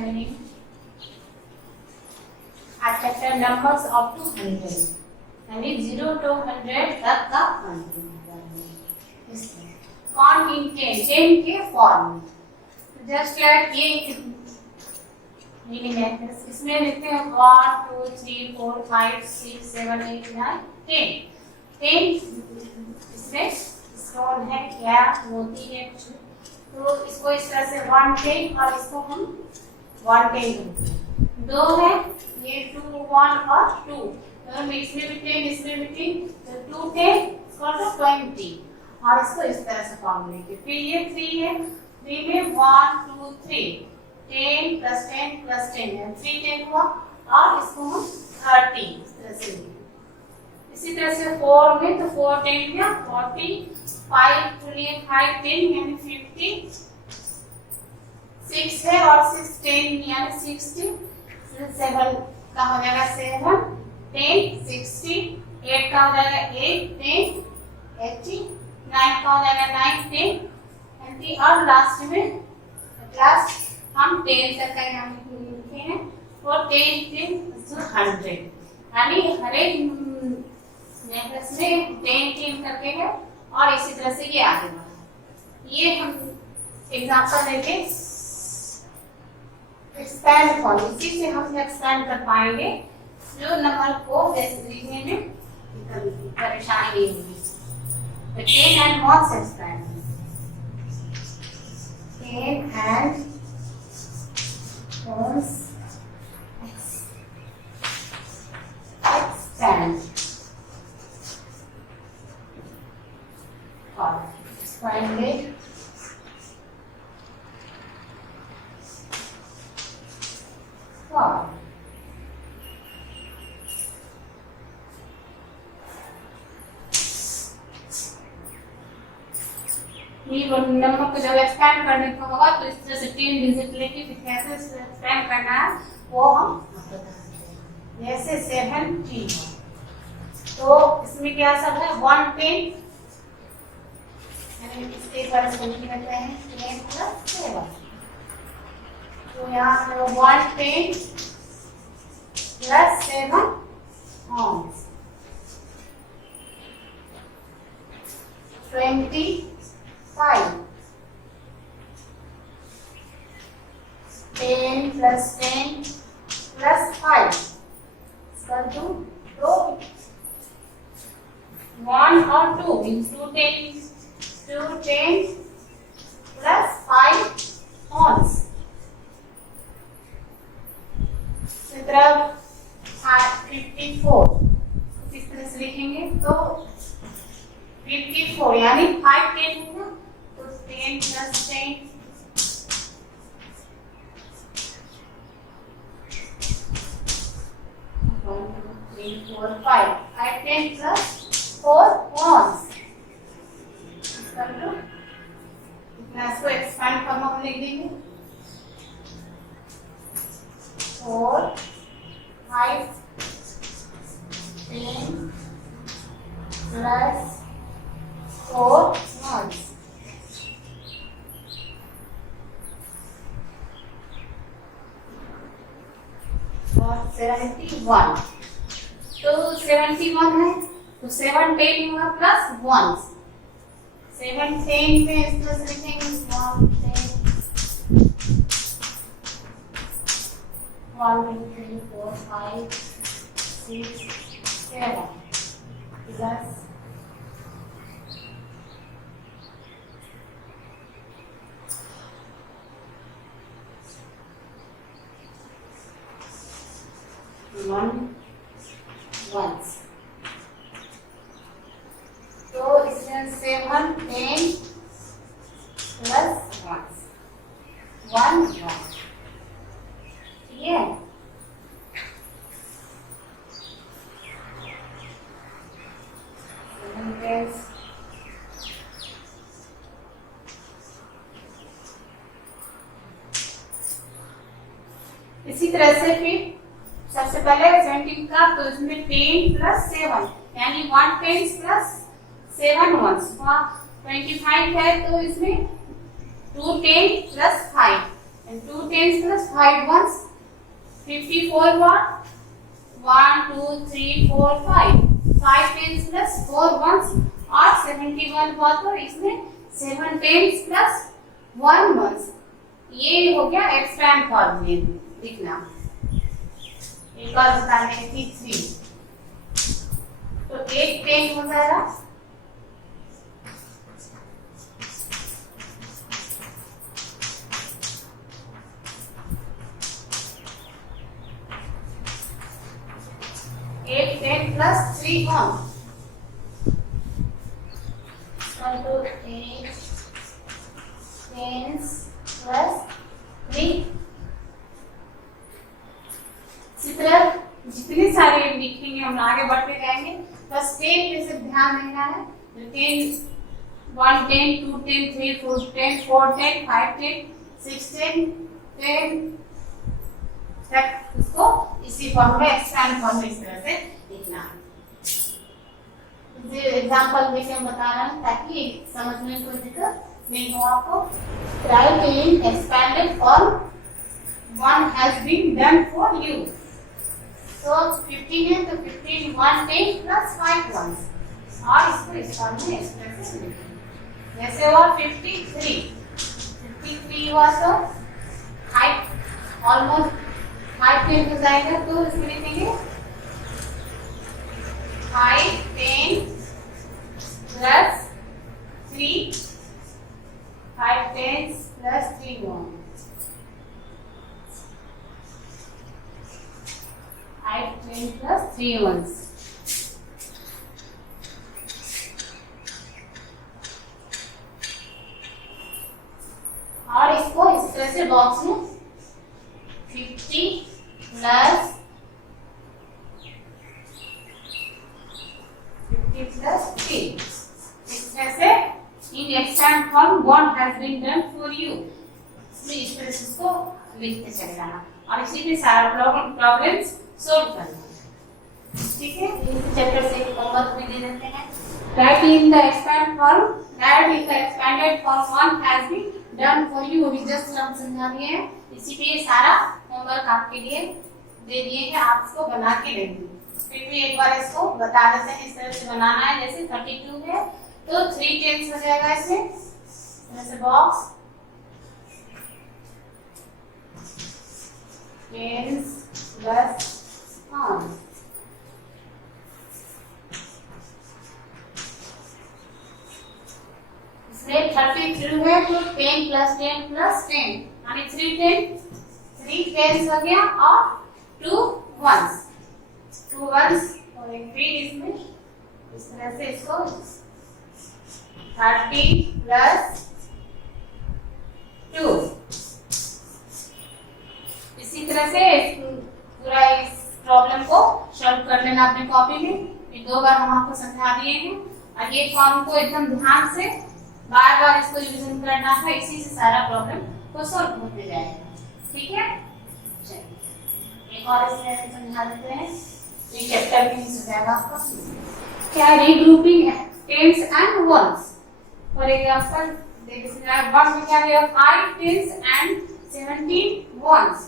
remaining अच्छा numbers up to 100 यानी 0 to 100 तक का काउंट इन 10 के फॉर्म जस्ट लाइक ये मीनिंग है इसमें लिखते हैं 1 2 3 4 5 6 7 8 9 10 इसमें स्क्रॉल है क्या होती है कुछ तो इसको इस तरह से 110 और इसको हम 110 दो है ये 2 1 और 2 तो इसमें भी 10 इसमें भी 10 तो 2 10 इसको 20 और इसको इस तरह से फॉर्म लेंगे फिर ये 3 है 3 में 1 2 3 10 plus 10 plus 10 है 3 10 हुआ और इसको हम 30 इस तरह से इसी तरह से 4 में तो 4 10 या 40 5 के लिए 5 10 यानी 50 6 है और 6 10 यानी 60 7 का हो जाएगा 7 10 60 8 का हो जाएगा 8 10 80 9 का हो जाएगा 9 10 20 और लास्ट में लास्ट हम 10 तक का यहाँ लिखे हैं और 10 100 यानी हर एक नेक्लेस में 10 करके है और इसी तरह से ये आगे बढ़ा ये हम एग्जांपल लेके एक्सपेंड फॉर इसी से हम एक्सपेंड कर पाएंगे जो नंबर को लिखने में परेशानी नहीं होगी तो 10 and 1 expand 10 and 1 expand और expand it for ये नंबर को जब एक्सपेंड करने का होगा तो इस तरह से 10 डिजिट लेके फिर कैसे एक्सपेंड करना है वो हम जैसे 17 तो इसमें क्या सब है 110 यानी इसके बारे में लिख लेते हैं 10 plus 7 तो यहाँ पे 110 plus 7 ounce 25 10 plus 10 plus 5 equal to 1 or 2 means 210 plus 5 ounce मतलब 54 इस तरह से लिखेंगे तो 54 यानी 5 10 होगा तो 10 plus 10 1 2 3 4 5 5 10 plus 4 ounce equal to इतना इसको एक्सपेंड करना हम लिख देंगे 4 5 10 plus 4 ounce और 71 तो 71 है तो 7 10 होगा प्लस 1 7 10 पे इस तरह से लिखेंगे 1 2 3 4 5 6 7 प्लस 1 ones तो इसमें 7 10 plus 1 1 ये इसी तरह से फिर सबसे पहले 17 का तो इसमें 10 plus 7 यानी 1 10 plus 7 ones 25 है तो इसमें 2 10 plus 5 and 2 tens plus 5 ones 54 what 1 2 3 4 5 5 tens plus 4 ones और 71 हुआ तो इसमें 7 tens plus 1 ones ये हो गया एक्सपैंड फॉर्म में लिखना। एक और बताने की 3 तो 8 10 हो जाएगा 8 10 plus 3 1 1 2 8 tens plus 3 इसी तरह जितने सारे लिखेंगे हम आगे बढ़ते जाएंगे बस 10 पे सिर्फ ध्यान देना है 10 1 10 2 10 3 4 10 4 10 5 10 6 10 10 तक उसको इसी फॉर्म में एक्सपैंड फॉर्म में इस तरह से लिखना है। ये एग्जांपल देके हम बता रहे हैं ताकि समझने में कोई दिक्कत नहीं हो आपको। Right in expanded form one has been done for you. So 15 है तो 15 1 10 plus 5 ones और इसको इस फॉर्म में एक्सप्रेस लिखेंगे। जैसे हुआ 53 हुआ तो हाइट ऑलमोस्ट 5 10 हो जाएगा तो इसमें लिखेंगे 5 10 plus 3 5 10 plus 3 1 5 10 plus 3 ones और इसको इस तरह से बॉक्स में 50 plus 3 इस तरह से in extant form what has been done for you इस तरह से इसको लिखते चले जाना और इसी पे सारा प्रॉब्लम्स सोल्व करना। ठीक है इस चैप्टर से एक होमवर्क भी दे देते हैं। Write in the expand form write in the expanded form one has been done for you अभी जस्ट हम समझा दिए हैं इसी पे सारा होमवर्क आपके लिए दे दिए हैं आप इसको बना के देंगे। फिर भी एक बार इसको बता देते हैं इस तरह से बनाना है जैसे 32 है तो 3 टेंस हो जाएगा इसमें जैसे बॉक्स टेंस प्लस इसमें 32 है तो 10 plus 10 plus 10 यानी 3 टेंस हो गया और 2 ones और एक 3 इसमें इस तरह से इसको 30 plus 2 इसी तरह से पूरा इस प्रॉब्लम को सॉल्व कर लेना अपनी कॉपी में। ये 2 बार हम आपको समझा दिए हैं और ये फॉर्म को एकदम ध्यान से बार-बार इसको रिवीजन करना है इसी से सारा प्रॉब्लम को सॉल्व होते जाएगा। ठीक है चलिए एक और इसमें समझा देते हैं ये चैप्टर भी हो जाएगा आपका। क्या regrouping tens and ones for example देखिए वन में क्या दिया 5 टेंस एंड 17 वंस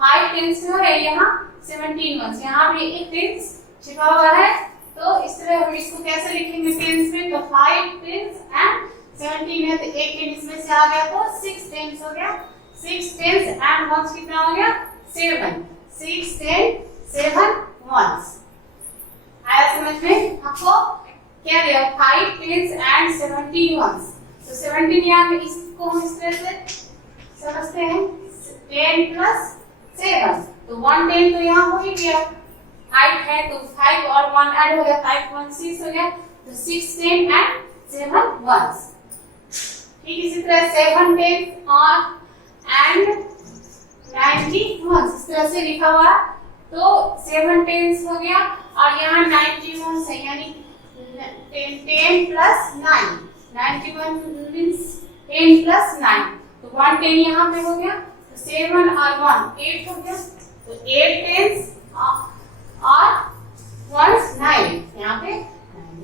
5 टेंस में है यहाँ 17 वंस यहाँ भी एक टेंस छिपा हुआ है तो इस तरह हम इसको कैसे लिखेंगे टेंस में तो 5 टेंस एंड 17 है तो एक टेंस में से आ गया तो 6 टेंस हो गया 6 टेंस एंड वंस कितना हो गया 7 6 10 7 वंस आया समझ में आपको क्या दिया 5 टेंस एंड 17 वंस तो 17 यहाँ पे इसको हम इस तरह से समझते हैं 10 plus 7 तो 1 10 तो यहाँ हो ही गया 5 है तो 5 और 1 ऐड हो गया 5 1 6 हो गया तो 6 10 एंड 7 वंस। ठीक इसी तरह 7 10 और एंड 90 वंस इस तरह से लिखा हुआ तो 7 टेंस हो गया और यहाँ 90 वंस है यानी 10 plus 9 91 means 10 plus 9 तो 1 10 यहाँ पे हो गया तो 7 और 1 8 हो गया तो 8 टेंस और 1 9 यहाँ पे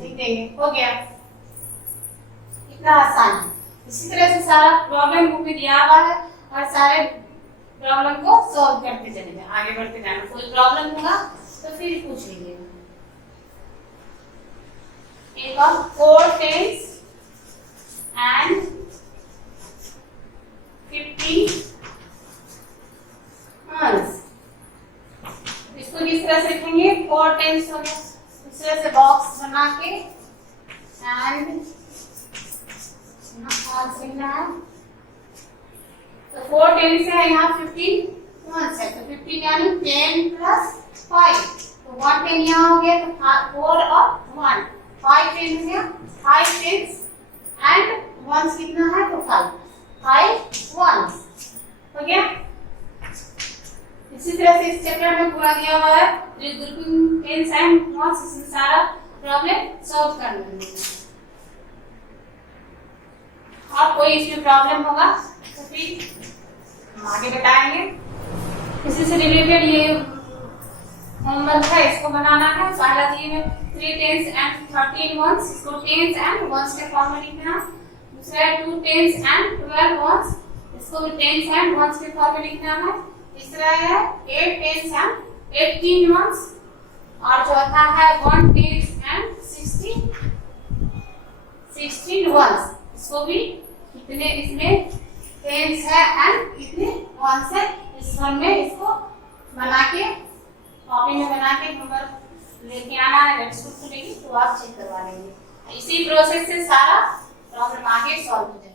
लिख देंगे हो गया इतना आसान। इसी तरह से सारा प्रॉब्लम बुक में दिया हुआ है और सारे प्रॉब्लम को सॉल्व करते चले जाए, आगे बढ़ते जाना। कोई प्रॉब्लम होगा तो फिर पूछ लीजिएगा। एक और 4 10s and 50 ones। इसको किस तरह से लिखेंगे? 4 10s हो गया, इस तरह से बॉक्स बना के एंड लिखना है। तो 4 10s है, यहाँ 50 ones है, तो 50 यानी 10 + 5, तो 1 10 यहाँ हो गया, तो 4 और 1 5 10 हो गया, 5 10s एंड ones कितना है? तो 5 ones हो गया। इसी तरह से इस चैप्टर में पूरा दिया हुआ है, ग्रुपिंग टेंस एंड ones, इसमें सारा प्रॉब्लम सॉल्व करना है। और कोई इसमें प्रॉब्लम होगा तो फिर हम आगे बताएंगे। इसी से रिलेटेड ये होमवर्क है, इसको बनाना है। पहला दिए में 3 10s and 13 ones, इसको 10s and ones के फॉर्म में लिखना है। दूसरा है 2 10s and 12 ones, इसको भी 10s and ones के फॉर्म में लिखना है। तीसरा है 8 10s and 18 ones, और चौथा है 1 10s and 16 ones, इसको भी कितने इसमें 10s है एंड कितने ones है, इस फॉर्म में इसको बना के कॉपी में बना के नंबर लेके आना है। टेक्स्ट बुक खुलेगी तो आप चेक करवा लेंगे। इसी प्रोसेस से सारा प्रॉब्लम आगे सॉल्व हो जाएगा।